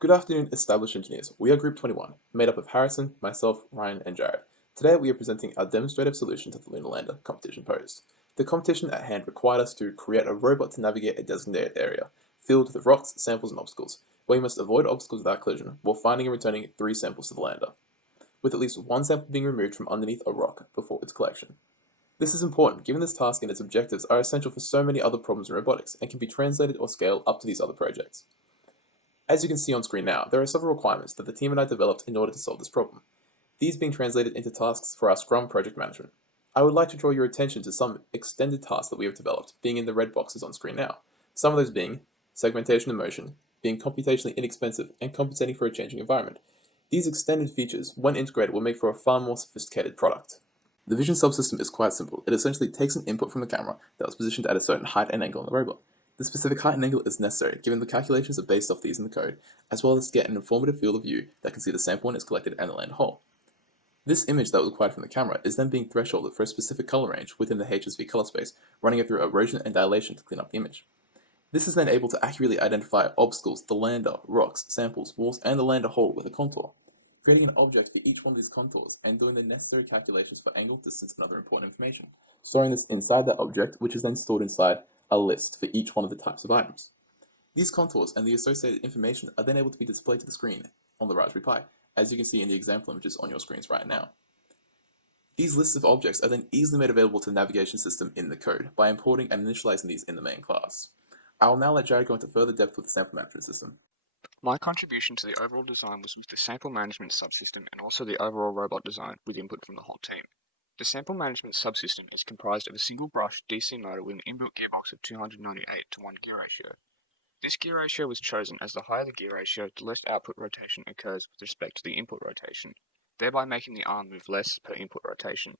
Good afternoon, established engineers. We are Group 21, made up of Harrison, myself, Ryan, and Jared. Today we are presenting our demonstrative solution to the lunar lander competition posed. The competition at hand required us to create a robot to navigate a designated area, filled with rocks, samples, and obstacles, where you must avoid obstacles without collision, while finding and returning 3 samples to the lander, with at least 1 sample being removed from underneath a rock before its collection. This is important, given this task and its objectives are essential for so many other problems in robotics, and can be translated or scaled up to these other projects. As you can see on screen now, there are several requirements that the team and I developed in order to solve this problem, these being translated into tasks for our Scrum project management. I would like to draw your attention to some extended tasks that we have developed, being in the red boxes on screen now. Some of those being segmentation and motion, being computationally inexpensive, and compensating for a changing environment. These extended features, when integrated, will make for a far more sophisticated product. The vision subsystem is quite simple. It essentially takes an input from the camera that was positioned at a certain height and angle on the robot. The specific height and angle is necessary, given the calculations are based off these in the code, as well as to get an informative field of view that can see the sample when it's collected and the land whole. This image that was acquired from the camera is then being thresholded for a specific color range within the HSV color space, running it through erosion and dilation to clean up the image. This is then able to accurately identify obstacles, the lander, rocks, samples, walls, and the lander hole with a contour, creating an object for each one of these contours and doing the necessary calculations for angle, distance, and other important information, storing this inside that object, which is then stored inside a list for each one of the types of items. These contours and the associated information are then able to be displayed to the screen on the Raspberry Pi, as you can see in the example images on your screens right now. These lists of objects are then easily made available to the navigation system in the code by importing and initializing these in the main class. I will now let Jared go into further depth with the sample management system. My contribution to the overall design was with the sample management subsystem and also the overall robot design with input from the whole team. The sample management subsystem is comprised of a single brush DC motor with an inbuilt gearbox of 298 to 1 gear ratio. This gear ratio was chosen as the higher the gear ratio, the less output rotation occurs with respect to the input rotation, thereby making the arm move less per input rotation.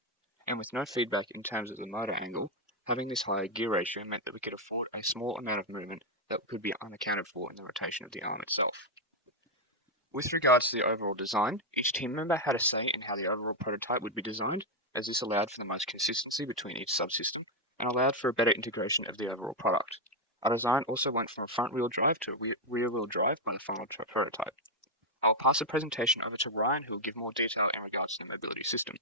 And with no feedback in terms of the motor angle, having this higher gear ratio meant that we could afford a small amount of movement that could be unaccounted for in the rotation of the arm itself. With regards to the overall design, each team member had a say in how the overall prototype would be designed, as this allowed for the most consistency between each subsystem and allowed for a better integration of the overall product. Our design also went from a front-wheel drive to a rear-wheel drive by the final prototype. I will pass the presentation over to Ryan, who will give more detail in regards to the mobility system.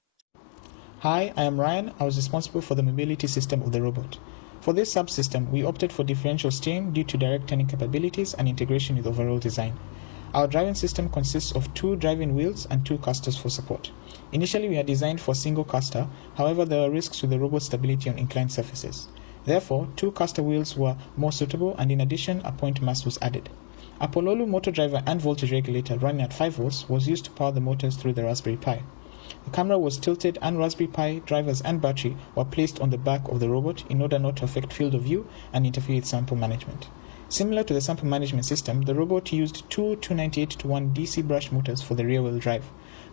Hi, I am Ryan. I was responsible for the mobility system of the robot. For this subsystem, we opted for differential steering due to direct turning capabilities and integration with overall design. Our driving system consists of 2 driving wheels and 2 casters for support. Initially, we had designed for single caster, however there were risks to the robot's stability on inclined surfaces. Therefore, 2 caster wheels were more suitable, and in addition, a point mast was added. A Pololu motor driver and voltage regulator running at 5 volts was used to power the motors through the Raspberry Pi. The camera was tilted and Raspberry Pi drivers and battery were placed on the back of the robot in order not to affect field of view and interfere with sample management. Similar to the sample management system, the robot used 2 298 to 1 DC brush motors for the rear-wheel drive.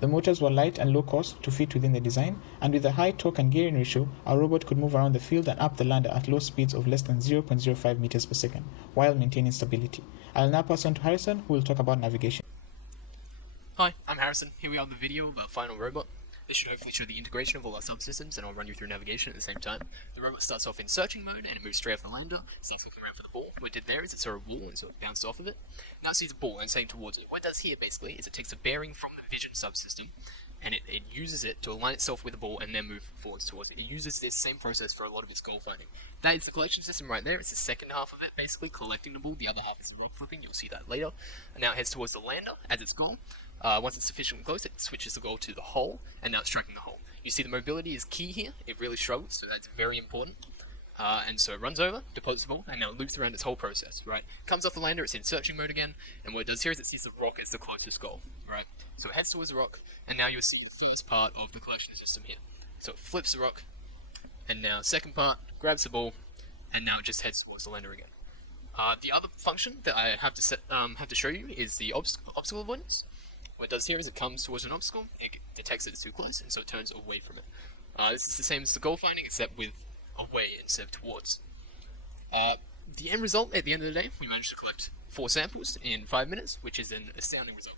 The motors were light and low cost to fit within the design, and with a high torque and gearing ratio, our robot could move around the field and up the lander at low speeds of less than 0.05 meters per second, while maintaining stability. I'll now pass on to Harrison, who will talk about navigation. Hi, I'm Harrison. Here we are in the video of our final robot. This should hopefully show the integration of all our subsystems, and I'll run you through navigation at the same time. The robot starts off in searching mode, and it moves straight off the lander, starts looking around for the ball. What it did there is it saw a wall, and so it bounced off of it. Now it sees a ball, and it's heading towards it. What it does here, basically, is it takes a bearing from the vision subsystem, and it uses it to align itself with the ball and then move forwards towards it. It uses this same process for a lot of its goal finding. That is the collection system right there. It's the second half of it, basically, collecting the ball. The other half is rock flipping. You'll see that later. And now it heads towards the lander as its goal. Once it's sufficiently close, it switches the goal to the hole, and now it's tracking the hole. You see the mobility is key here. It really struggles, so that's very important. And so it runs over, deposits the ball, and now it loops around its whole process, right? Comes off the lander, it's in searching mode again, and what it does here is it sees the rock as the closest goal, right? So it heads towards the rock, and now you'll see the first part of the collection system here. So it flips the rock, and now second part, grabs the ball, and now it just heads towards the lander again. The other function that I have to show you is the obstacle avoidance. What it does here is it comes towards an obstacle, it detects it's too close, and so it turns away from it. This is the same as the goal finding, except with away instead of towards. The end result, at the end of the day, we managed to collect 4 samples in 5 minutes, which is an astounding result.